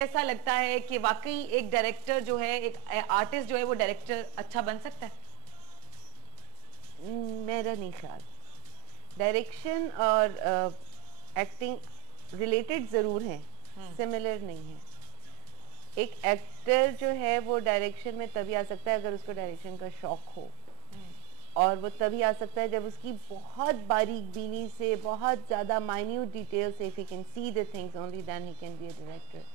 ऐसा लगता है कि वाकई एक डायरेक्टर जो है, एक आर्टिस्ट जो है, वो डायरेक्टर अच्छा बन सकता है? मेरा नहीं ख्याल। डायरेक्शन और एक्टिंग रिलेटेड ज़रूर हैं, सिमिलर नहीं है। एक एक्टर जो है वो डायरेक्शन में तभी आ सकता है अगर उसको डायरेक्शन का शौक हो, और वो तभी आ सकता है जब उसकी बहुत बारीक बीनी से, बहुत ज़्यादा माइन्यूट डिटेल से, if he can see the things only then he can be a director.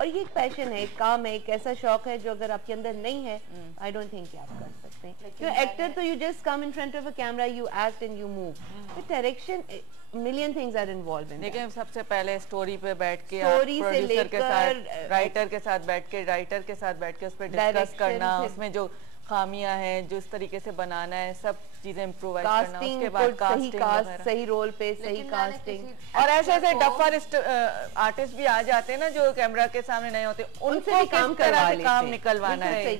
और ये एक पैशन है, एक काम है, एक ऐसा शौक है जो अगर आपके अंदर नहीं है, आई डोंट थिंक कि आप कर सकते हैं। क्यों एक्टर तो you just come in front of a camera, you act and you move. But direction million things are involve in. देखिए सबसे पहले स्टोरी पे बैठ के, स्टोरी से लेकर राइटर के साथ बैठ के उस पर डिस्कस करना, उसमें जो खामियां हैं, जो इस तरीके से बनाना है, सब चीजें इम्प्रोवाइज करना, उसके बाद कास्टिंग, सही रोल पे सही कास्टिंग। और ऐसे डफर आर्टिस्ट भी आ जाते हैं ना जो कैमरा के सामने नहीं होते, उनको किस तरह से काम निकलवाना है,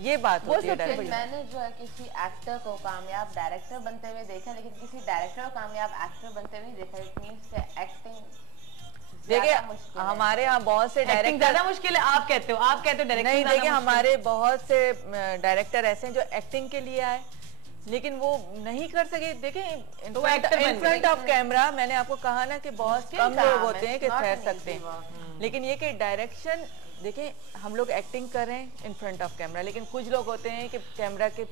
ये बात होती है। मैंने जो है किसी एक्टर को कामयाब डायरेक्टर बनते हुए देखा, लेकिन किसी डायरेक्टर को कामयाब एक्टर बनते हुए नहीं देखा। इट मींस एक्टिंग देखिए हमारे यहाँ बहुत से डायरेक्टर ज्यादा मुश्किल है, आप कहते हो डायरेक्टर नहीं। देखिए हमारे बहुत से डायरेक्टर ऐसे हैं जो एक्टिंग के लिए आए लेकिन वो नहीं कर सके। देखिए इन फ्रंट ऑफ कैमरा मैंने आपको कहा ना कि बहुत कम लोग होते हैं कि ठहर सकते हैं, लेकिन ये कि डायरेक्शन, देखिए हम लोग एक्टिंग कर रहे हैं इन फ्रंट ऑफ कैमरा, लेकिन कुछ लोग होते हैं कि कैमरा के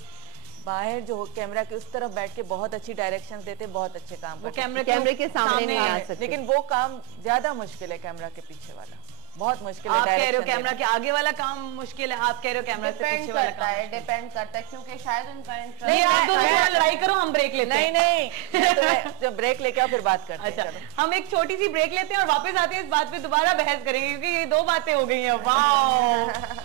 बाहर जो कैमरा के उस तरफ बैठ के बहुत अच्छी डायरेक्शन देते, बहुत अच्छे काम करते, कैमरे के सामने नहीं आ सकते। लेकिन वो काम ज्यादा मुश्किल है, कैमरा के पीछे वाला बहुत मुश्किल है। आप कह रहे हो कैमरा के आगे वाला काम मुश्किल है, आप कह रहे हो कैमरा से पीछे वाला काम डिपेंड करता है, क्योंकि शायद उनका इंटरेस्ट नहीं। आप दोनों लड़ाई करो, हम ब्रेक लेते हैं। नहीं जब ब्रेक लेके आओ फिर बात करते हैं। अच्छा हम एक छोटी सी ब्रेक लेते हैं और वापस आते हैं, इस बात पे दोबारा बहस करेंगे क्योंकि ये दो बातें हो गई हैं। वाह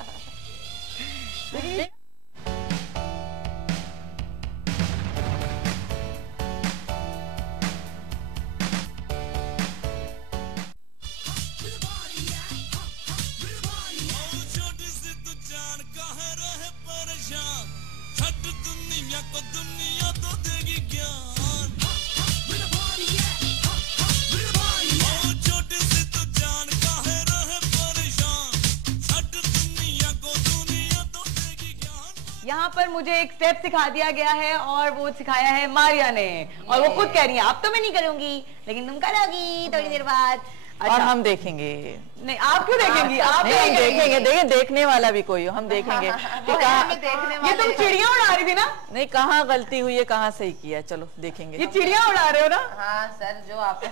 यहाँ पर मुझे एक स्टेप सिखा दिया गया है और वो सिखाया है मारिया ने, और वो खुद कह रही है आप तो मैं नहीं करूंगी लेकिन तुम करोगी थोड़ी देर बाद। अच्छा, और हम देखेंगे। नहीं आप क्यों देखेंगी? आप नहीं देखेंगे, देखिए देखने वाला भी कोई हो, हम देखेंगे कि कहाँ ये तुम चिड़िया उड़ा रही थी ना? नहीं कहाँ गलती हुई है, कहाँ सही किया, चलो देखेंगे। ये चिड़िया उड़ा रहे हो ना? हाँ सर जो आप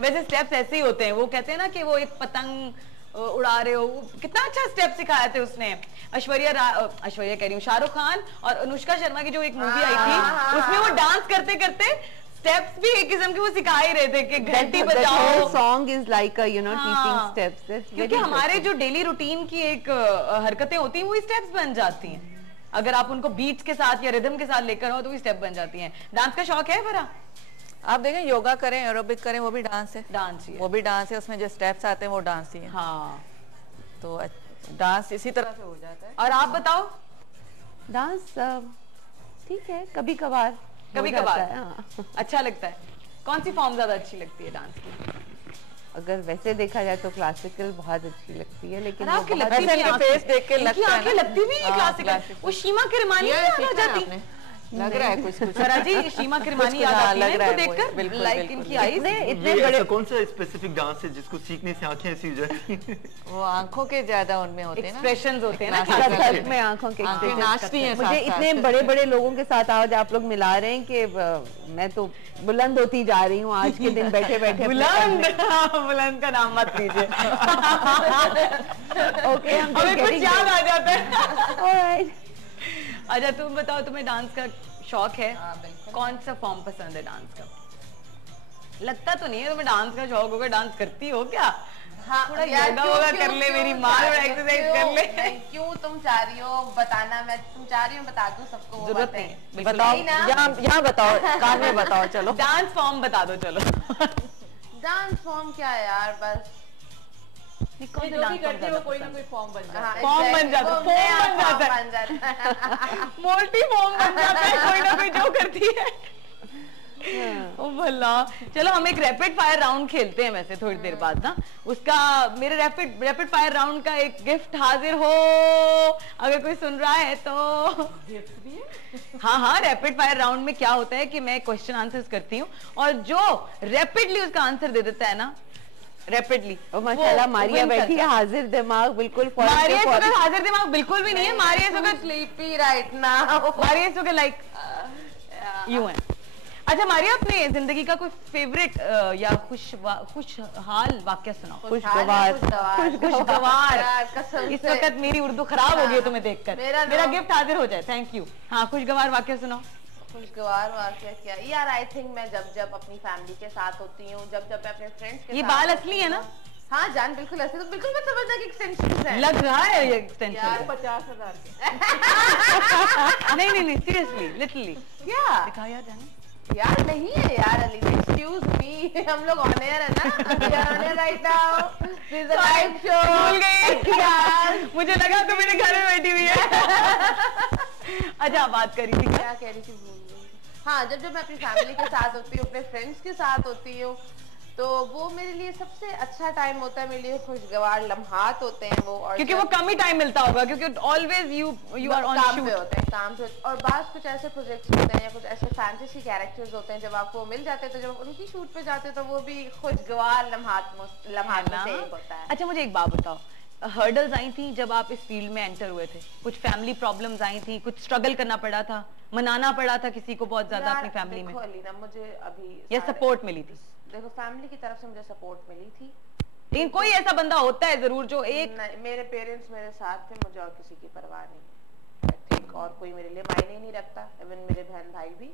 वैसे स्टेप्स ऐसे ही होते हैं, वो कहते हैं ना कि वो एक पतंग उड़ा रहे हो। कितना अच्छा स्टेप सिखाए थे उसने। ऐश्वर्या कह रही हूँ, शाहरुख खान और अनुष्का शर्मा की जो एक मूवी आई थी उसमें वो डांस करते करते स्टेप्स भी एक किस्म के वो सिखा ही रहे थे कि घंटी बजाओ। Song is like a teaching steps, क्योंकि हमारे जो डेली रूटीन की एक हरकतें होती हैं वो स्टेप्स बन जाती हैं। अगर आप उनको बीट्स के साथ या रिदम के साथ लेकर हो तो वो स्टेप बन जाती हैं। डांस का शौक है भरा? आप देखें योगा करें, एरोबिक करें, वो भी डांस है। डांस ही है, वो भी डांस है, उसमें जो स्टेप्स आते हैं वो डांस ही है। हाँ तो डांस इसी तरह से हो जाता है। और आप बताओ? डांस ठीक है, कभी कभार हाँ। अच्छा लगता है। कौन सी फॉर्म ज्यादा अच्छी लगती है डांस की? अगर वैसे देखा जाए तो क्लासिकल बहुत अच्छी लगती है, लेकिन आपकी लगती भी फेस देख के लगता है, आंखें लगती भी है क्लासिकल। वो शीमा किरमानी आ जाती लग रहा है कुछ सरा जी, शीमा किरमानी याद आती है इनको देखकर, लाइक इनकी आईज इतने बड़े। कौन सा स्पेसिफिक डांस है जिसको सीखने से आंखें ऐसी हो जाती? वो आंखों के ज्यादा उनमें होते हैं ना, एक्सप्रेशंस होते हैं ना, कथक में आंखों के नाचती हैं। मुझे इतने बड़े बड़े लोगों के साथ आज आप लोग मिला रहे हैं कि मैं तो बुलंद होती जा रही हूँ आज के दिन बैठे बैठे। बुलंद का नाम मत लीजिए। ओके हमें कुछ याद आ जाता है। अच्छा तुम बताओ, तुम्हें डांस का शौक है? कौन सा फॉर्म पसंद है डांस का? लगता तो नहीं है तुम्हें डांस का शौक होगा। डांस करती हो क्या? हाँ, थोड़ा योगा वोगा कर ले मेरी माँ, और एक्सरसाइज कर ले। क्यों तुम चाह रही हो बताना? मैं तुम चाह रही हो बता दूं सबको? जरूरत नहीं, बताओ यहाँ बताओ, कान में बताओ। चलो डांस फॉर्म बता दो। चलो डांस फॉर्म क्या है यार, बस कोई जो भी करती है कोई ना कोई फॉर्म बन जाता है। फॉर्म बन जाता है, मोल्टी फॉर्म बन जाता है, कोई ना कोई जो करती है। ओ भला, चलो हम एक रैपिड फायर राउंड खेलते हैं वैसे थोड़ी देर बाद ना। उसका मेरे रैपिड फायर राउंड का एक गिफ्ट हाजिर हो, अगर कोई सुन रहा है तो। गिफ्ट भी है? हाँ, रैपिड फायर राउंड में क्या होता है कि मैं क्वेश्चन आंसर्स करती हूँ और जो रैपिडली उसका आंसर दे देता है ना, रैपिडली, माशाल्लाह मारिया बैठी है हाजिर दिमाग बिल्कुल। मारिया इस वक्त हाजिर दिमाग बिल्कुल भी नहीं है। मारिया इस वक्त स्लीपी राइट नाउ। मारिया इस वक्त लाइक यूं है। अच्छा मारिया, अपने जिंदगी का कोई फेवरेट या खुशहाल वाक्य सुनाओ। खुशगवार। इस वक्त मेरी उर्दू खराब हो गई है तुम्हें देखकर। मेरा गिफ्ट हाजिर हो जाए। Thank you. हाँ, खुशगवार वाक्य सुनाओ। खुशगवार वाकया क्या यार, आई थिंक मैं जब अपनी फैमिली के साथ होती हूँ, जब मैं अपने फ्रेंड्स के ये साथ बाल असली है ना? हाँ जान, बिल्कुल ऐसे तो बिल्कुल मैं समझना कि एक्सटेंशन है। लग रहा है ये एक्सटेंशन। यार 50,000 के। नहीं सीरियसली लिटरली। क्या दिखाओ यार जाना। यार नहीं है यार अली, एक्सक्यूज मी, हम लोग ऑन एयर है ना right now, this is a live show. भूल गई यार, मुझे लगा तो मेरे घर में बैठी हुई है। अच्छा बात करी थी क्या कह रही थी, भूल गई। हाँ, जब मैं अपनी फैमिली के साथ होती हूँ, अपने फ्रेंड्स के साथ होती हूँ, तो वो मेरे लिए सबसे अच्छा टाइम होता है, मेरे लिए खुशगवार लम्हात होते हैं वो। और क्योंकि वो कम ही टाइम मिलता होगा, क्योंकि ऑलवेज यू आर ऑन काम शूट पे होते हैं, काम पे। और बात कुछ ऐसे प्रोजेक्ट्स होते हैं या कुछ ऐसे फैंटेसी कैरेक्टर्स होते हैं, जब आपको मिल जाते हैं तो जब उनकी शूट पे जाते हैं तो वो भी खुशगवार लम्हात में से एक होता है। अच्छा मुझे एक बात बताओ, हर्डल्स आई थी जब आप इस फील्ड में एंटर हुए थे? कुछ फैमिली प्रॉब्लम्स आई थी, कुछ स्ट्रगल करना पड़ा था, मनाना पड़ा था किसी को बहुत ज्यादा अपनी फैमिली में? देखो अलीना, मुझे अभी या सपोर्ट मिली थी? देखो, फैमिली की तरफ से मुझे सपोर्ट मिली थी, लेकिन कोई ऐसा बंदा होता है जरूर जो एक मेरे पेरेंट्स मेरे साथ थे, मुझे और किसी की परवाह नहीं, आई थिंक, और कोई मेरे लिए मायने नहीं रखता। इवन मेरे बहन भाई भी,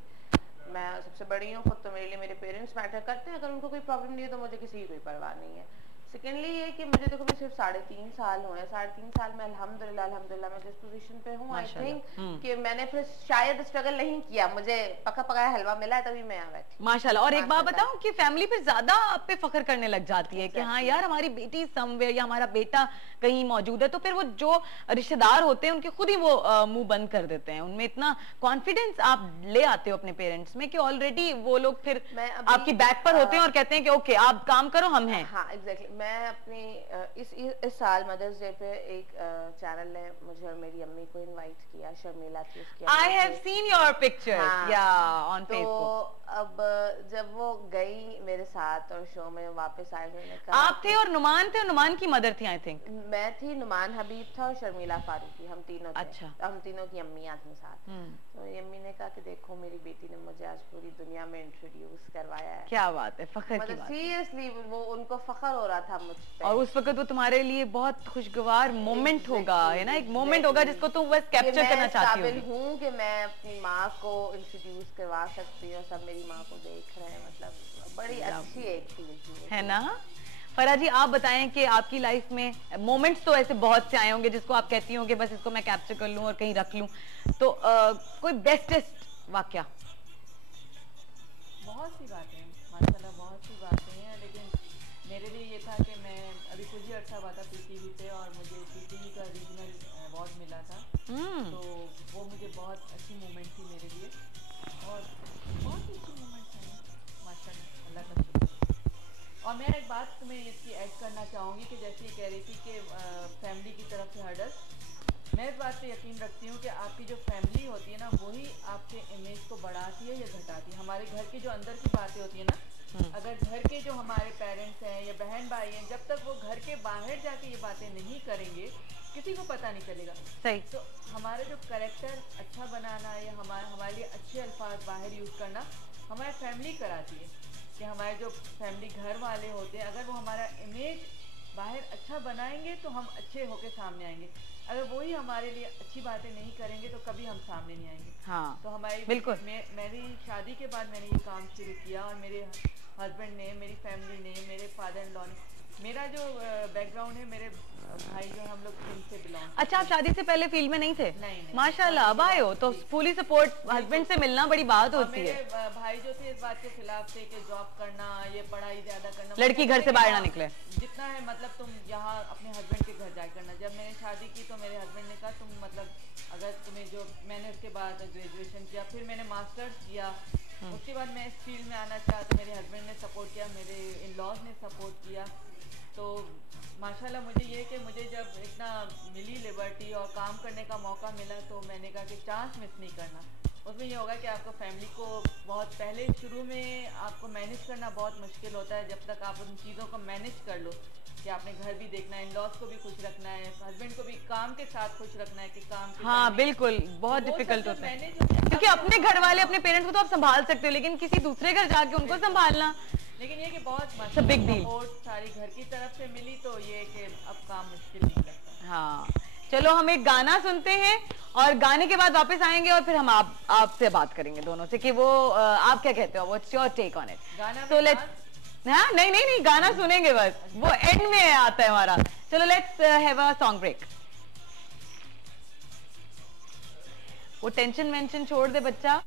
मैं सबसे बड़ी हूँ खुद, तो मेरे लिए मेरे पेरेंट्स मैटर करते हैं। अगर उनको कोई प्रॉब्लम नहीं है तो मुझे किसी की कोई परवाह नहीं है। सेकेंडली ये कि मुझे देखो, मैं सिर्फ 3.5 साल हुए हैं, 3.5 साल में अल्हम्दुलिल्लाह मैं जिस पोजीशन पे हूँ, आई थिंक कि मैंने फिर शायद स्ट्रगल नहीं किया, मुझे पका पकाया हलवा मिला है तभी मैं यहाँ बैठी। माशाल्लाह। और एक बात बताऊं कि फैमिली फिर ज्यादा आप पे फख्र करने लग जाती है कि हाँ यार हमारी बेटी समवेयर या हमारा बेटा कहीं मौजूद है, तो फिर वो जो रिश्तेदार होते हैं उनके खुद ही वो मुंह बंद कर देते हैं। उनमें इतना कॉन्फिडेंस आप ले आते हो अपने पेरेंट्स में कि ऑलरेडी वो लोग फिर आपकी बैक पर होते हैं और कहते हैं कि ओके आप काम करो, हम हैं। हाँ एग्जैक्टली। मैं अपनी इस साल मदर्स डे पे एक चैनल ने मुझे और मेरी अम्मी को इनवाइट किया, शर्मिला थी उसकी। I have seen your pictures या ऑन फेसबुक। तो अब जब वो गई मेरे साथ और शो में वापस आए, मैंने कहा आप थे और नुमान थे, और नुमान की मदर थी आई थिंक। मैं थी, नुमान हबीब था और शर्मिला फारूकी, हम तीनों थे। अच्छा। हम तीनों की अम्मियाँ थी साथ। तो ये अम्मी ने कहा कि देखो मेरी बेटी ने मुझे आज पूरी दुनिया में इंट्रोड्यूस करवाया है। क्या बात है, फख्र की बात। सीरियसली वो उनको फख्र हो रहा था मुझ पे। और उस वक्त वो तुम्हारे लिए बहुत खुशगवार मोमेंट होगा, है ना, एक मोमेंट होगा जिसको तुम बस कैप्चर करना चाहती हूँ कि मैं अपनी माँ को इंट्रोड्यूस करवा सकती हूँ, सब मेरी माँ को देख रहे हैं, मतलब बड़ी अच्छी एक चीज है ना। फरा जी आप बताएं कि आपकी लाइफ में मोमेंट्स तो ऐसे बहुत से आए होंगे जिसको आप कहती होंगे बस इसको मैं कैप्चर कर लूं और कहीं रख लूं, तो कोई बेस्टेस्ट वाकया? बहुत सी बातें माशाल्लाह, बहुत सी बातें हैं, लेकिन मेरे लिए ये था कि मैं अभी कुछ ही अर्सा हुआ था पीटीवी पे और मुझे पीटीवी का रीजनल अवार्ड मिला था। तो वो मुझे बहुत अच्छी मोमेंट थी मेरे लिए, और बहुत ही अच्छी मोमेंट है माशाल्लाह, अल्लाह का शुक्र। और मैं एक बात तुम्हें इसकी ऐड करना चाहूँगी कि जैसे ये कह रही थी कि फैमिली की तरफ से हर्डल, मैं इस बात पे यकीन रखती हूँ कि आपकी जो फैमिली होती है ना, वही आपके इमेज को बढ़ाती है या घटाती है। हमारे घर की जो अंदर की बातें होती है ना, अगर घर के जो हमारे पेरेंट्स हैं या बहन भाई हैं, जब तक वो घर के बाहर जाके ये बातें नहीं करेंगे किसी को पता नहीं चलेगा। सही। तो हमारा जो कैरेक्टर अच्छा बनाना या हमारे लिए अच्छे अल्फाज बाहर यूज़ करना हमारी फैमिली कराती है, कि हमारे जो फैमिली घर वाले होते हैं अगर वो हमारा इमेज बाहर अच्छा बनाएंगे तो हम अच्छे होके सामने आएंगे। अगर वही हमारे लिए अच्छी बातें नहीं करेंगे तो कभी हम सामने नहीं आएंगे। हाँ, तो हमारी बिल्कुल। मेरी शादी के बाद मैंने ये काम शुरू किया और मेरे हस्बैंड ने, मेरी फैमिली ने, मेरे फादर इन लॉ ने, मेरा जो बैकग्राउंड है, मेरे भाई जो हम लोग इनसे बिलोंग। अच्छा आप शादी से पहले फील्ड में नहीं थे? नहीं। माशाल्लाह, अब आए हो तो फुली सपोर्ट हस्बैंड से मिलना बड़ी बात होती है। मेरे भाई जो थे इस बात के खिलाफ थे कि जॉब करना, ये पढ़ाई ज्यादा करना, लड़की घर से बाहर ना निकले, जितना है मतलब तुम यहाँ अपने हस्बैंड के घर जाया करना। जब मैंने शादी की तो मेरे हस्बैंड ने कहा तुम मतलब अगर तुम्हें जो, मैंने उसके बाद ग्रेजुएशन किया, फिर मैंने मास्टर्स किया, उसके बाद मैं इस फील्ड में आना चाहा तो मेरे हस्बैंड ने सपोर्ट किया, मेरे इन लॉज ने सपोर्ट किया। तो माशाल्लाह मुझे ये कि मुझे जब इतना मिली लिबर्टी और काम करने का मौका मिला तो मैंने कहा कि चांस मिस नहीं करना। उसमें ये होगा कि आपको फैमिली को बहुत पहले शुरू में आपको मैनेज करना बहुत मुश्किल होता है, जब तक आप उन चीज़ों को मैनेज कर लो कि आपने घर भी देखना है, इन-लॉज को भी खुश रखना है, हस्बैंड को भी काम के साथ खुश रखना है कि काम के हाँ बिल्कुल, बहुत डिफिकल्ट होता है क्योंकि अपने घर वाले अपने पेरेंट्स को तो आप संभाल सकते हो, लेकिन किसी दूसरे घर जाके उनको संभालना, लेकिन ये कि बहुत बिग डील सपोर्ट सारी घर की तरफ से मिली तो ये कि अब काम मुश्किल नहीं लगता। हाँ चलो हम एक गाना सुनते हैं और गाने के बाद वापस आएंगे और फिर हम आपसे बात करेंगे दोनों से कि वो आप क्या कहते हो, what's your take on it. So let's, हाँ नहीं गाना सुनेंगे बस, वो एंड में आता है हमारा। चलो let's have a song break. वो टेंशन वेंशन छोड़ दे बच्चा।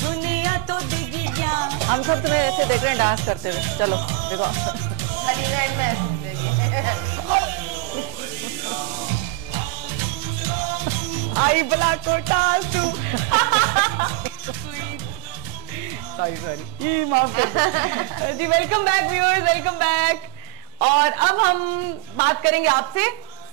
दुनिया तो दिगी क्या, हम सब तुम्हें ऐसे देख रहे हैं डांस करते हुए। चलो देखो आई बला को टासू सॉरी माफ कर जी। Welcome back viewers, welcome back. और अब हम बात करेंगे आपसे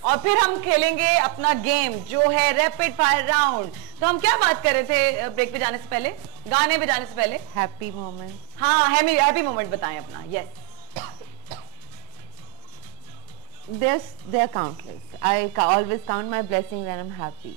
और फिर हम खेलेंगे अपना गेम जो है रैपिड फायर राउंड। तो हम क्या बात कर रहे थे ब्रेक पे जाने से पहले, गाने पे जाने से पहले? Happy moment. हाँ हैप्पी मोमेंट बताएं अपना। Yes they are countless. I always count my blessings and I'm happy.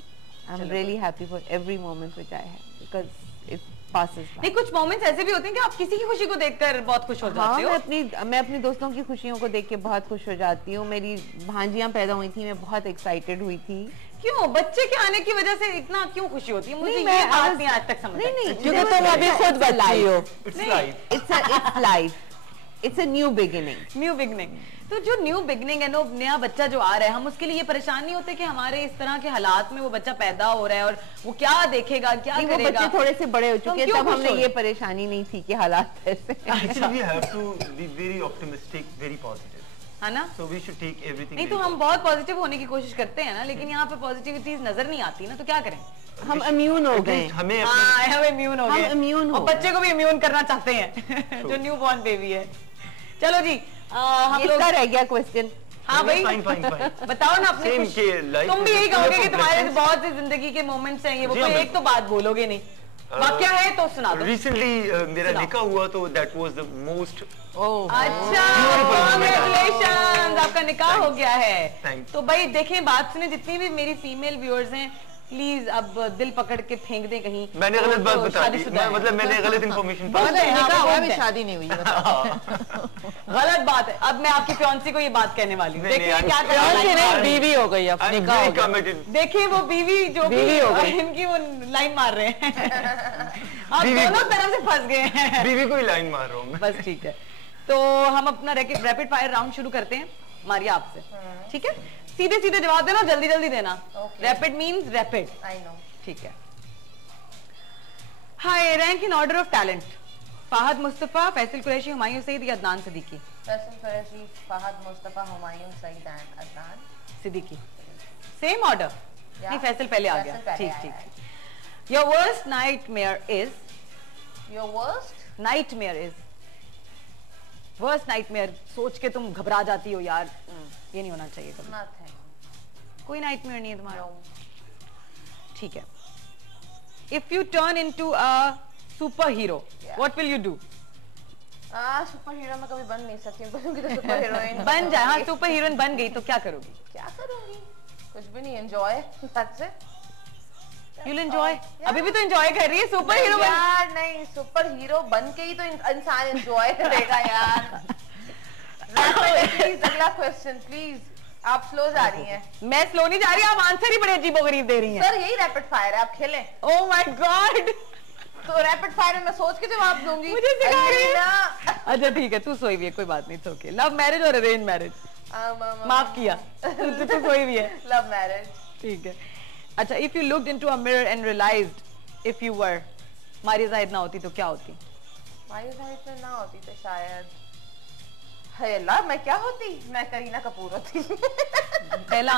I'm really happy for every moment which I have because it passes by. नहीं, कुछ मोमेंट्स ऐसे भी होते हैं कि आप किसी की खुशी को देखकर बहुत खुश हो जाते हो। मैं अपनी दोस्तों की खुशियों को देख के बहुत खुश हो जाती हूँ। मेरी भांजियां पैदा हुई थी, मैं बहुत एक्साइटेड हुई थी। क्यों बच्चे के आने की वजह से इतना क्यों खुशी होती है? मुझे ये बात नहीं आज तक समझ नहीं क्योंकि तुम अभी खुद बच्ची हो। It's life. It's a new beginning. New beginning. तो जो न्यू बिगनिंग है, नो नया बच्चा जो आ रहा है, हम उसके लिए ये परेशान नहीं होते कि हमारे इस तरह के हालात में वो बच्चा पैदा हो रहा है और वो क्या देखेगा, क्या करेगा? वो बच्चे थोड़े से बड़े हो चुके हैं, तब हमने ये परेशानी नहीं थी कि हालात ऐसे। Actually, we have to be very optimistic, very positive. है ना? So we should take everything. नहीं तो हम बहुत पॉजिटिव होने की कोशिश करते हैं ना, लेकिन यहाँ पे पॉजिटिविटी नजर नहीं आती ना, तो क्या करें? हम इम्यून हो गए। हम इम्यून हो गए। हम इम्यून और बच्चे को भी इम्यून करना चाहते हैं जो न्यू बॉर्न बेबी है। चलो जी हम लोग रह गया क्वेश्चन। हाँ भाई फाइन बताओ ना अपने तुम भी यही कहोगे कि तुम्हारे बहुत से जिंदगी के मोमेंट्स हैं ये, वो कोई एक तो बात बोलोगे नहीं, वाकया है तो सुना दो। रिसेंटली मेरा निकाह हुआ तो दैट वाज द मोस्ट। अच्छा कांग्रेचुलेशंस, आपका निकाह हो गया है। तो भाई देखें, बात सुने, जितनी भी मेरी फीमेल व्यूअर्स हैं प्लीज अब दिल पकड़ के फेंक दें कहीं। मैंने गलत बात बता दी, मतलब मैंने गलत इन्फॉर्मेशन शादी नहीं हुई गलत बात है। अब मैं आपकी फियांसी को ये बात कहने वाली हूँ, देखिए क्या कर बीवी हो गई अब निकाह हो गया। देखिए वो बीवी जो बीवी हो गई, इनकी वो लाइन मार रहे हैं आप दोनों तरफ से फंस गए हैं। बीवी को ही लाइन मार रहा हूँ मैं। बस ठीक है, तो हम अपना रैपिड फायर राउंड शुरू करते हैं। मारिया आपसे, ठीक है? सीधे सीधे जवाब देना, जल्दी जल्दी देना। Rapid means rapid. I know. ठीक है। Hi, rank in order of talent. Fahad Mustafa, Faisal Qureshi, Humayun Saeed या Adnan Siddiqui? Faisal Qureshi, Fahad Mustafa, Humayun Saeed and Adnan Siddiqui. Same order? नहीं, फैसल पहले आ गया। ठीक ठीक। Your worst nightmare is? Your worst nightmare is? Worst nightmare, सोच के तुम घबरा जाती हो यार, ये नहीं होना चाहिए कभी। नथिंग। कोई नाइटमेयर नहीं है तुम्हारा? ठीक है। If U turn into a super hero, what will you do? Super hero मैं कभी बन नहीं सकती, बनूंगी तो सुपर हीरोइन बन जाए। हाँ, सुपर हीरोइन बन गई तो क्या करोगी? क्या करूंगी? कुछ भी नहीं, enjoy. That's it. You'll enjoy? अभी भी तो एंजॉय कर रही है सुपर हीरो यार। नहीं, सुपर हीरो बन के ही तो इंसान एंजॉय करेगा यार। प्लीज अगला क्वेश्चन प्लीज। आप स्लो जा रही हैं। मैं स्लो नहीं जा रही, आप आंसर ही बड़े अजीबोगरीब दे रही हैं। सर यही रैपिड फायर है, आप खेलें। Oh my God. तो रैपिड फायर में मैं सोच के जवाब दूंगी। मुझे सिखा रही है। अच्छा ठीक है, तू सोई हुई है, कोई बात नहीं, ओके। लव मैरिज और अरेंज मैरिज? माफ किया, तू सोई हुई है। Love marriage. ठीक है। अच्छा, if you looked into a mirror and realised if you were Maria Zahid ना होती तो क्या होती? माइस हाइट में ना होती तो शायद, है अल्लाह मैं क्या होती, मैं करीना कपूर होती। पहला